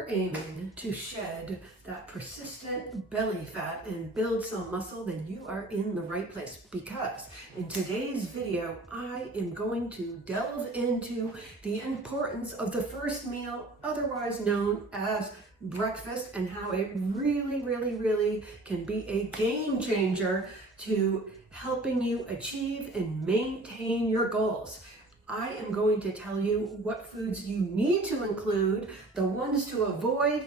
you're aiming to shed that persistent belly fat and build some muscle, then you are in the right place, because in today's video, I am going to delve into the importance of the first meal, otherwise known as breakfast, and how it really can be a game changer to helping you achieve and maintain your goals. I am going to tell you what foods you need to include, the ones to avoid,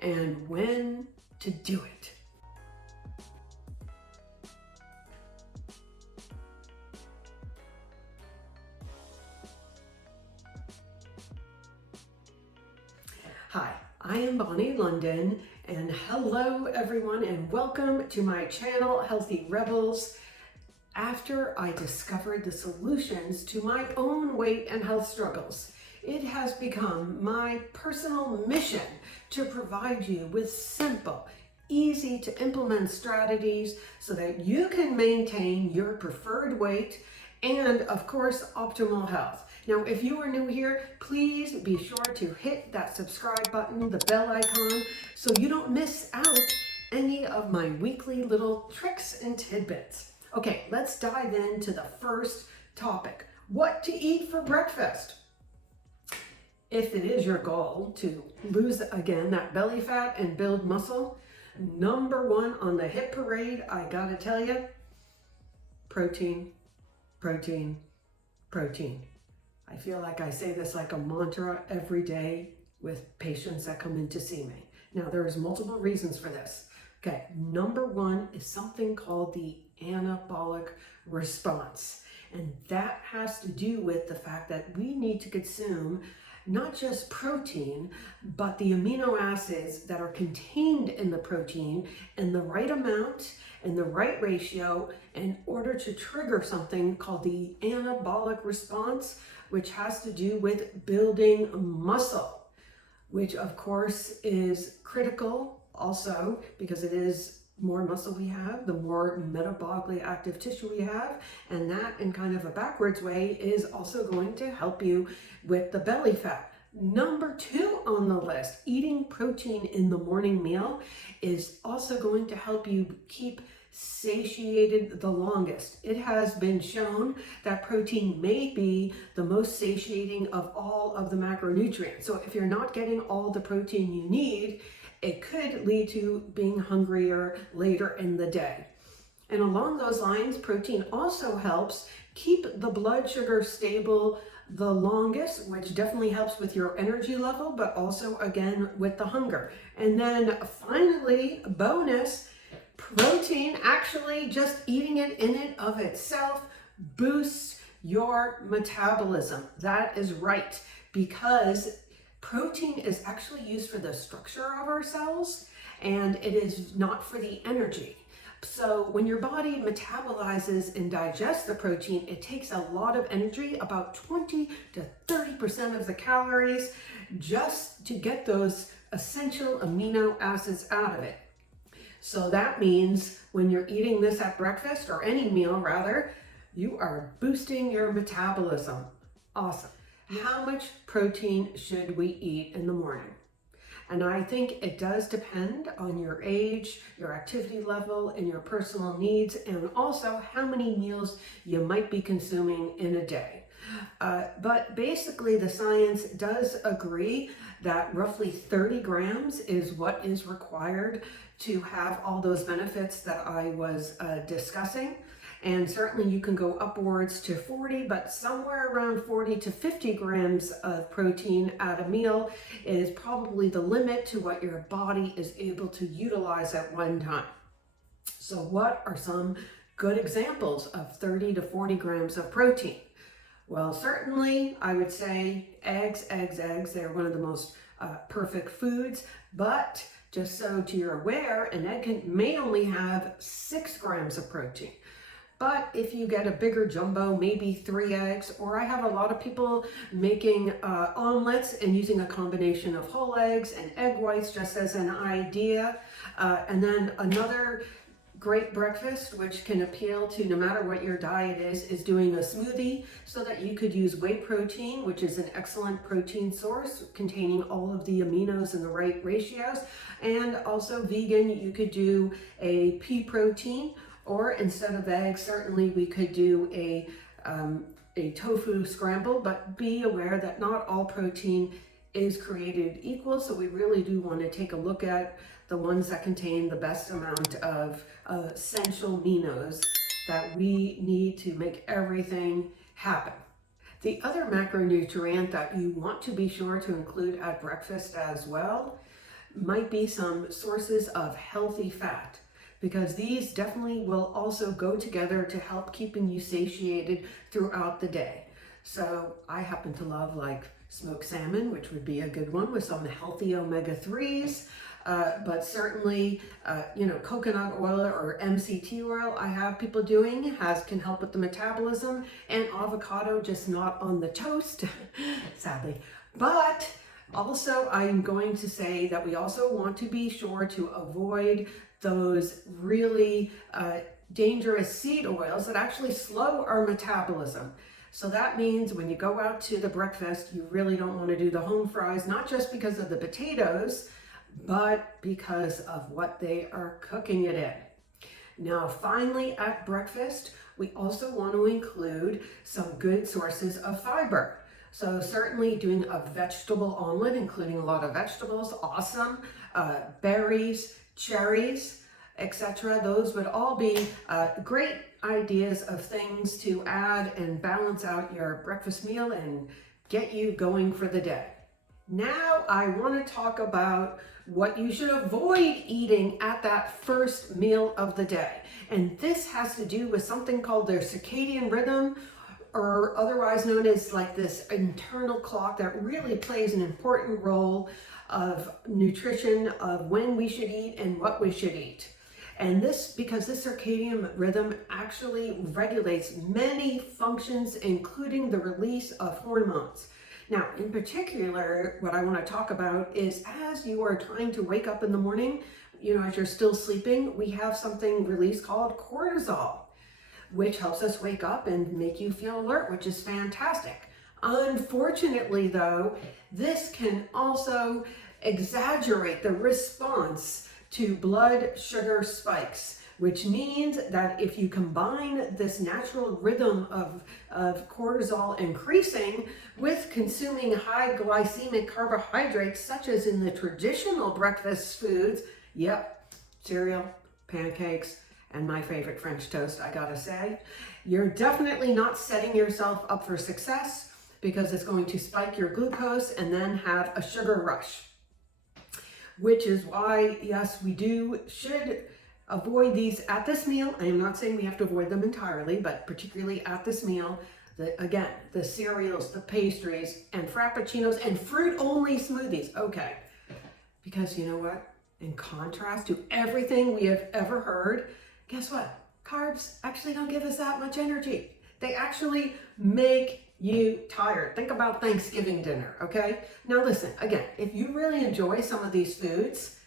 and when to do it. Hi, I am Bonni London, and hello everyone, and welcome to my channel, Healthy Rebels. After I discovered the solutions to my own weight and health struggles, it has become my personal mission to provide you with simple, easy to implement strategies so that you can maintain your preferred weight and, of course, optimal health. Now, if you are new here, please be sure to hit that subscribe button, the bell icon, so you don't miss out any of my weekly little tricks and tidbits. Okay, let's dive into the first topic: what to eat for breakfast. If it is your goal to lose, again, that belly fat and build muscle, number one on the hit parade, I gotta tell you, protein, protein, protein. I feel like I say this like a mantra every day with patients that come in to see me. Now, there's multiple reasons for this. Okay, number one is something called the anabolic response. And that has to do with the fact that we need to consume not just protein, but the amino acids that are contained in the protein in the right amount and the right ratio in order to trigger something called the anabolic response, which has to do with building muscle, which of course is critical also, because it is more muscle we have, the more metabolically active tissue we have, and that, in kind of a backwards way, is also going to help you with the belly fat. Number two on the list, eating protein in the morning meal, is also going to help you keep satiated the longest. It has been shown that protein may be the most satiating of all of the macronutrients. So if you're not getting all the protein you need, it could lead to being hungrier later in the day. And along those lines, protein also helps keep the blood sugar stable the longest, which definitely helps with your energy level, but also, again, with the hunger. And then finally, bonus, protein, actually just eating it in and of itself boosts your metabolism. That is right, because protein is actually used for the structure of our cells, and it is not for the energy. So when your body metabolizes and digests the protein, it takes a lot of energy, about 20 to 30% of the calories, just to get those essential amino acids out of it. So that means when you're eating this at breakfast, or any meal rather, you are boosting your metabolism. Awesome. How much protein should we eat in the morning? And I think it does depend on your age, your activity level, and your personal needs, and also how many meals you might be consuming in a day. But basically, the science does agree that roughly 30 grams is what is required to have all those benefits that I was discussing. And certainly you can go upwards to 40, but somewhere around 40 to 50 grams of protein at a meal is probably the limit to what your body is able to utilize at one time. So what are some good examples of 30 to 40 grams of protein? Well, certainly I would say eggs. They're one of the most perfect foods, but just so you're aware, an egg may only have 6 grams of protein. But if you get a bigger jumbo, maybe 3 eggs, or I have a lot of people making omelets and using a combination of whole eggs and egg whites, just as an idea. And then another great breakfast, which can appeal to no matter what your diet is doing a smoothie so that you could use whey protein, which is an excellent protein source containing all of the aminos in the right ratios. And also vegan, you could do a pea protein, or instead of eggs, certainly we could do a tofu scramble, but be aware that not all protein is created equal. So we really do want to take a look at the ones that contain the best amount of essential aminos that we need to make everything happen. The other macronutrient that you want to be sure to include at breakfast as well might be some sources of healthy fat, because these definitely will also go together to help keeping you satiated throughout the day. So I happen to love like smoked salmon, which would be a good one with some healthy omega-3s. But certainly, coconut oil or MCT oil I have people doing can help with the metabolism, and avocado, just not on the toast, sadly. But also, I'm going to say that we also want to be sure to avoid those really dangerous seed oils that actually slow our metabolism. So that means when you go out to the breakfast, you really don't want to do the home fries, not just because of the potatoes, but because of what they are cooking it in. Now, finally, at breakfast, we also want to include some good sources of fiber. So certainly doing a vegetable omelet, including a lot of vegetables, awesome. Berries, cherries, etc. Those would all be great ideas of things to add and balance out your breakfast meal and get you going for the day. Now I want to talk about what you should avoid eating at that first meal of the day. And this has to do with something called their circadian rhythm, or otherwise known as like this internal clock that really plays an important role of nutrition, of when we should eat and what we should eat. And because this circadian rhythm actually regulates many functions, including the release of hormones. Now, in particular, what I want to talk about is as you are trying to wake up in the morning, as you're still sleeping, we have something released called cortisol, which helps us wake up and make you feel alert, which is fantastic. Unfortunately, though, this can also exaggerate the response to blood sugar spikes, which means that if you combine this natural rhythm of cortisol increasing with consuming high glycemic carbohydrates, such as in the traditional breakfast foods, cereal, pancakes, and my favorite French toast, I gotta say, you're definitely not setting yourself up for success, because it's going to spike your glucose and then have a sugar rush. Which is why, yes, we should avoid these at this meal. I am not saying we have to avoid them entirely, but particularly at this meal, the cereals, the pastries, and frappuccinos, and fruit-only smoothies. Okay, because you know what? In contrast to everything we have ever heard, guess what? Carbs actually don't give us that much energy. They actually make you tired. Think about Thanksgiving dinner, okay? Now listen, again, if you really enjoy some of these foods,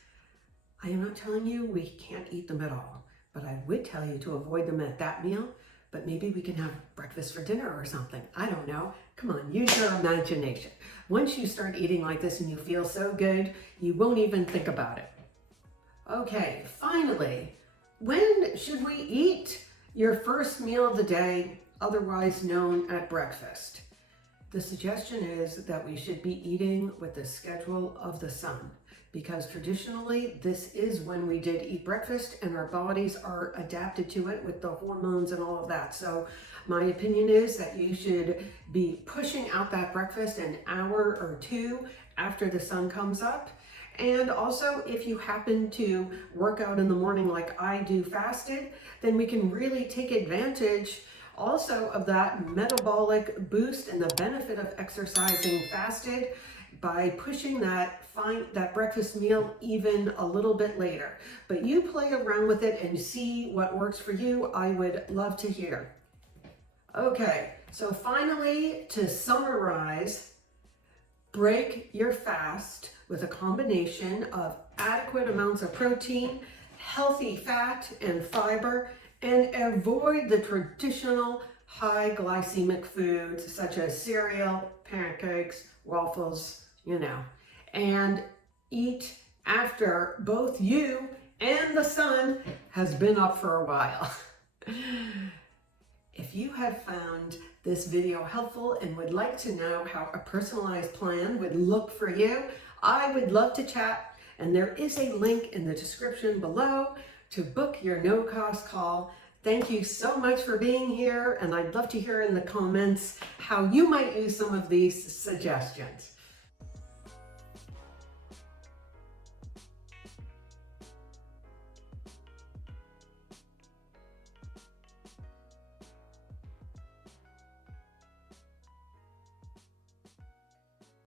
I am not telling you we can't eat them at all, but I would tell you to avoid them at that meal, but maybe we can have breakfast for dinner or something. I don't know. Come on, use your imagination. Once you start eating like this and you feel so good, you won't even think about it. Okay, finally, when should we eat your first meal of the day, otherwise known as breakfast? The suggestion is that we should be eating with the schedule of the sun, because traditionally this is when we did eat breakfast and our bodies are adapted to it with the hormones and all of that. So my opinion is that you should be pushing out that breakfast an hour or two after the sun comes up. And also, if you happen to work out in the morning like I do fasted, then we can really take advantage also of that metabolic boost and the benefit of exercising fasted by pushing that breakfast meal even a little bit later. But you play around with it and see what works for you. I would love to hear. Okay, so finally, to summarize, break your fast with a combination of adequate amounts of protein, healthy fat and fiber, and avoid the traditional high glycemic foods such as cereal, pancakes, waffles, and eat after both you and the sun has been up for a while. If you have found this video helpful and would like to know how a personalized plan would look for you, I would love to chat, and there is a link in the description below to book your no-cost call. Thank you so much for being here, and I'd love to hear in the comments how you might use some of these suggestions.